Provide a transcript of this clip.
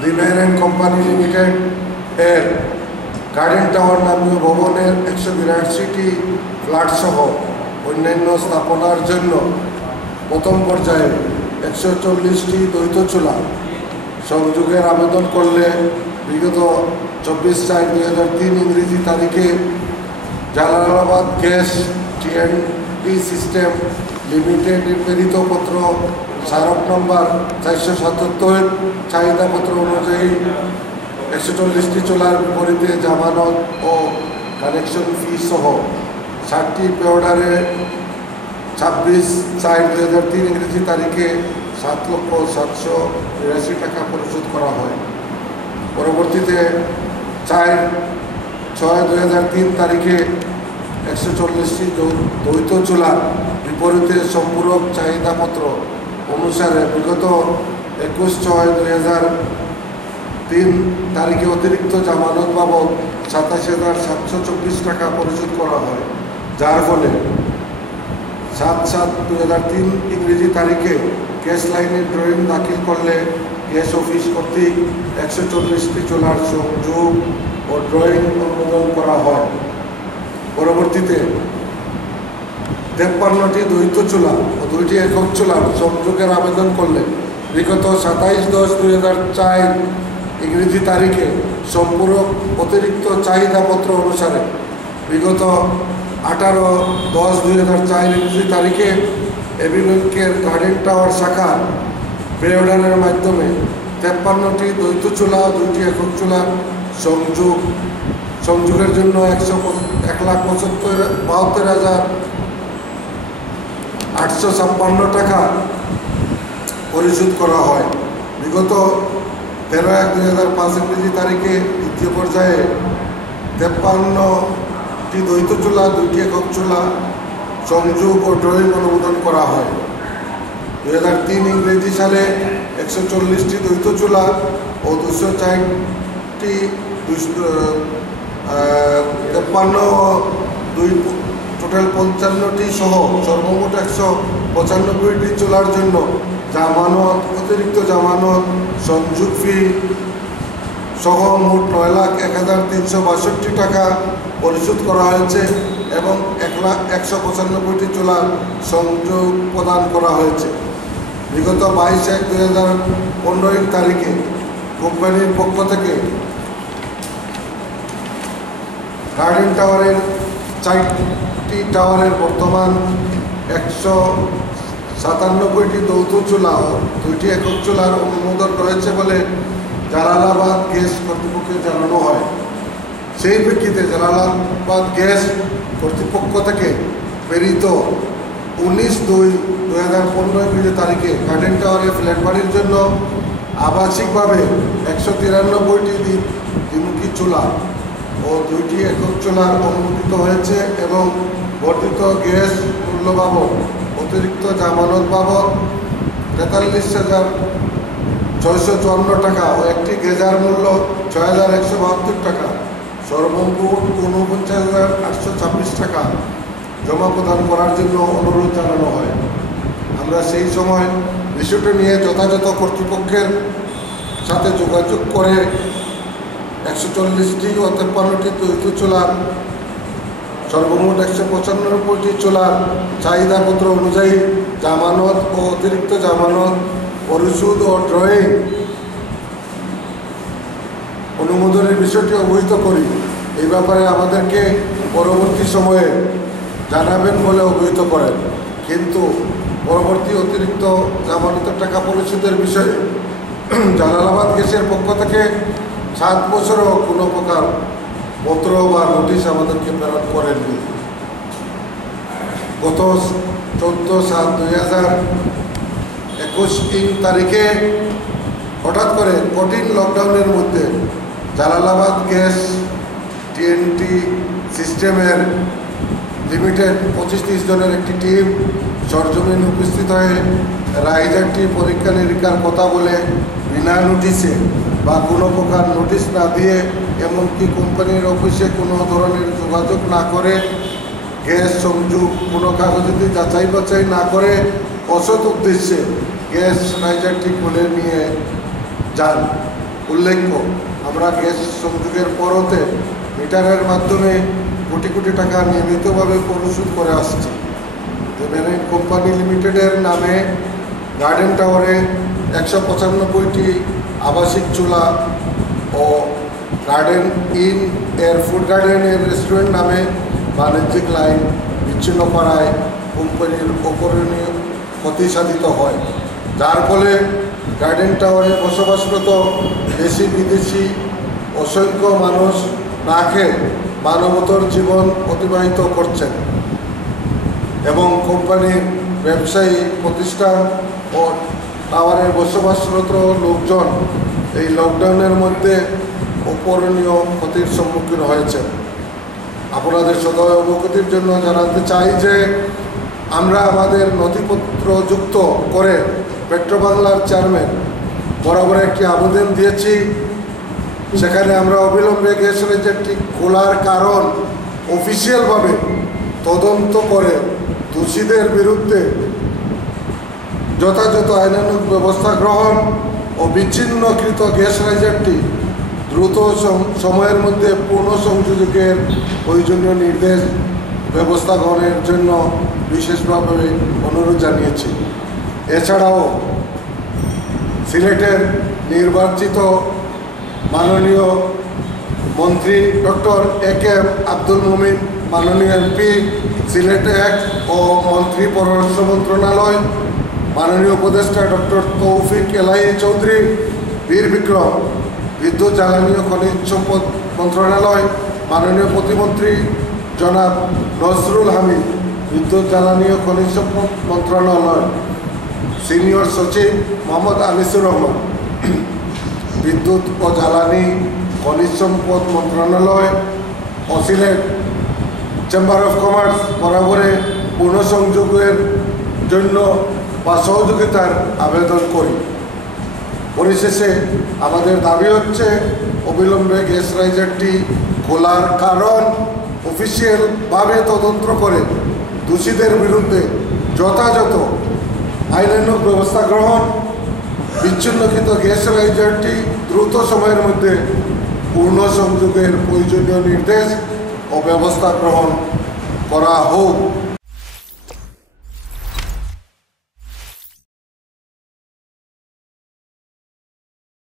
দি Narayan company limited এর garden tower নামীয় ভবনের 182টি flat সহ অন্যান্য স্থাপনার জন্য প্রথম পর্যায়ে 140টি দ্বৈত চুলা সংযোগের আবেদন করলে বিগত 24/4/2003 ইংরেজি তারিখে জালালাবাদ গ্যাস টিএনডি সিস্টেম লিমিটেডের প্রেরিত পত্র স্মারক নম্বর 477 চাহিদাপত্র অনুযায়ী 140টি চুলার বিপরীতে জামানত ও কানেকশন ফি সহ 60টি অর্ডারে 26/4/2003 ইংরেজি তারিখে 7,782,000 টাকা পরিশোধ করা হয়। পরবর্তীতে 4/6/2003 তারিখে 140টি দ্বৈত চুলার বিপরীতে সম্পূরক চাহিদাপত্র অনুসারে বিগত 21/6/2003 তারিখে অতিরিক্ত জামানত বাবদ 27,724 টাকা পরিশোধ করা হয়, যার ফলে 7/7/2003 ইংরেজি তারিখে গ্যাস লাইনের ড্রয়িং দাখিল করলে গ্যাস অফিস কর্তৃক 140টি চুলার সংযোগ ও ড্রয়িং অনুমোদন করা হয়। পরবর্তীতে 53টি দ্বৈত চুলা ও 2টি একক চুলার সংযোগের আবেদন করলে বিগত 27/10/2004 ইংরেজি তারিখে সম্পূরক অতিরিক্ত চাহিদাপত্র অনুসারে বিগত 18/10/2004 ইংরেজি তারিখে এবি ব্যাংকের গার্ডেন টাওয়ার শাখা প্রে-অর্ডারের মাধ্যমে 53টি দ্বৈত চুলা ও 2টি একক চুলার সংযোগের জন্য 1,72,856 টাকা পরিশোধ করা হয়। বিগত 13/1/2005 ইংরেজি তারিখে দ্বিতীয় পর্যায়ে 53টি দ্বৈত চুলা 2টি একক চুলা সংযোগ ও ড্রয়িং অনুমোদন করা হয়। 2003 ইংরেজি সালে 140টি দ্বৈত চুলা ও 204টি 53 টোটাল 55টি সহ সর্বমোট 195টি চুলার জন্য জামানত, অতিরিক্ত জামানত, সংযোগ ফি সহ মোট 9,01,362 টাকা পরিশোধ করা হয়েছে এবং 1,195টি চুলার সংযোগ প্রদান করা হয়েছে। বিগত 22/1/2015 তারিখে কোম্পানির পক্ষ থেকে গার্ডেন টাওয়ারের 4টি টাওয়ারের বর্তমান 197টি দ্বৈত চুলা ও 2টি একক চুলার অনুমোদন রয়েছে বলে জালালাবাদ গ্যাস কর্তৃপক্ষকে জানানো হয়। সেই প্রেক্ষিতে জালালাবাদ গ্যাস কর্তৃপক্ষ থেকে প্রেরিত 19/2/2015 ইংরেজি তারিখে গার্ডেন টাওয়ারে ফ্ল্যাট বাড়ির জন্য আবাসিকভাবে 193টি দ্বিমুখী চুলা ও 2টি একক চুলার অনুমোদিত হয়েছে এবং বর্ধিত গ্যাস মূল্য বাবদ অতিরিক্ত জামানত বাবদ 43,654 টাকা ও একটি গেজার মূল্য 6,172 টাকা, সর্বমোট 49,826 টাকা জমা প্রদান করার জন্য অনুরোধ জানানো হয়। আমরা সেই সময় বিষয়টি নিয়ে যথাযথ কর্তৃপক্ষের সাথে যোগাযোগ করে 140টি ও 53টি দ্বৈত চুলার সর্বমোট 195টি চুলার চাহিদাপত্র অনুযায়ী জামানত ও অতিরিক্ত জামানত পরিশোধ ও ড্রয়িং অনুমোদনের বিষয়টি অবহিত করি। এই ব্যাপারে আমাদেরকে পরবর্তী সময়ে জানাবেন বলে অবহিত করেন, কিন্তু পরবর্তী অতিরিক্ত জামানতের টাকা পরিশোধের বিষয়ে জালালাবাদ গ্যাসের পক্ষ থেকে 7 বছরও কোনো প্রকার পত্র বা নোটিশ আমাদেরকে প্রেরণ করেননি। গত 14/7/2021 তারিখে হঠাৎ করে কঠিন লকডাউনের মধ্যে জালালাবাদ গ্যাস টিএনটি সিস্টেমের লিমিটেড 25-30 জনের একটি টিম সরজমিন উপস্থিত হয়ে রাইজারটি পরীক্ষা নিরীক্ষার কথা বলে বিনা নোটিশে বা কোনো প্রকার নোটিশ না দিয়ে, এমনকি কোম্পানির অফিসে কোনো ধরনের যোগাযোগ না করে, গ্যাস সংযোগ কোনো কাগজে যাচাই বাছাই না করে অসৎ উদ্দেশ্যে গ্যাস রাইজারটি খুলে নিয়ে যান উল্লেখ্য, আমরা গ্যাস সংযোগের পরতে মিটারের মাধ্যমে কোটি কোটি টাকা নিয়মিতভাবে পরিশোধ করে আসছি। মেরিন কোম্পানি লিমিটেডের নামে গার্ডেন টাওয়ারে 195টি আবাসিক চুলা ও গার্ডেন ইন এর ফুড গার্ডেনের রেস্টুরেন্ট নামে বাণিজ্যিক লাইন বিচ্ছিন্ন করায় কোম্পানির অপূরণীয় ক্ষতি সাধিত হয়, যার ফলে গার্ডেন টাওয়ারে বসবাসরত দেশি বিদেশি অসংখ্য মানুষ না খেয়ে মানবতর জীবন অতিবাহিত করছেন এবং কোম্পানির ব্যবসায়ী প্রতিষ্ঠান ও টাওয়ারে বসবাসরত লোকজন এই লকডাউনের মধ্যে অপূরণীয় ক্ষতির সম্মুখীন হয়েছে। আপনাদের সদয় অবগতির জন্য জানাতে চাই যে আমরা আমাদের নথিপত্র যুক্ত করে পেট্রোবাংলার চেয়ারম্যান বরাবর একটি আবেদন দিয়েছি। সেখানে আমরা অবিলম্বে গ্যাস রেজেক্টটি খোলার কারণ অফিসিয়ালভাবে তদন্ত করে দোষীদের বিরুদ্ধে যথাযথ আইনানুগ ব্যবস্থা গ্রহণ ও বিচ্ছিন্নকৃত গ্যাস রেজেক্টটি দ্রুত সময়ের মধ্যে পুনঃসংযোগের প্রয়োজনীয় নির্দেশ ব্যবস্থা গ্রহণের জন্য বিশেষভাবে অনুরোধ জানিয়েছি। এছাড়াও সিলেটের নির্বাচিত মাননীয় মন্ত্রী ডক্টর A.K.M. আব্দুল মুমিন, মাননীয় এমপি সিলেট 1 ও মন্ত্রী পররাষ্ট্র মন্ত্রণালয়, মাননীয় উপদেষ্টা ডক্টর তৌফিক এলাহি চৌধুরী বীর বিক্রম, বিদ্যুৎ জ্বালানি ও খনিজ সম্পদ মন্ত্রণালয়, মাননীয় প্রতিমন্ত্রী জনাব নজরুল হামিদ, বিদ্যুৎ জ্বালানি ও খনিজ সম্পদ মন্ত্রণালয়, সিনিয়র সচিব মোহাম্মদ আনিসুর রহমান, বিদ্যুৎ ও জ্বালানি খনিজ সম্পদ মন্ত্রণালয় ও সিলেট চেম্বার অফ কমার্স বরাবরে পুনঃসংযোগের জন্য বা সহযোগিতার আবেদন করি। পরিশেষে আমাদের দাবি হচ্ছে অবিলম্বে গ্যাস রাইজারটি খোলার কারণ অফিসিয়ালভাবে তদন্ত করে দোষীদের বিরুদ্ধে যথাযথ আইনানুগ ব্যবস্থা গ্রহণ, বিচ্ছিন্নকৃত গ্যাস রাইজারটি দ্রুত সময়ের মধ্যে পূর্ণ সংযোগের প্রয়োজনীয় নির্দেশ ও ব্যবস্থা গ্রহণ করা হোক।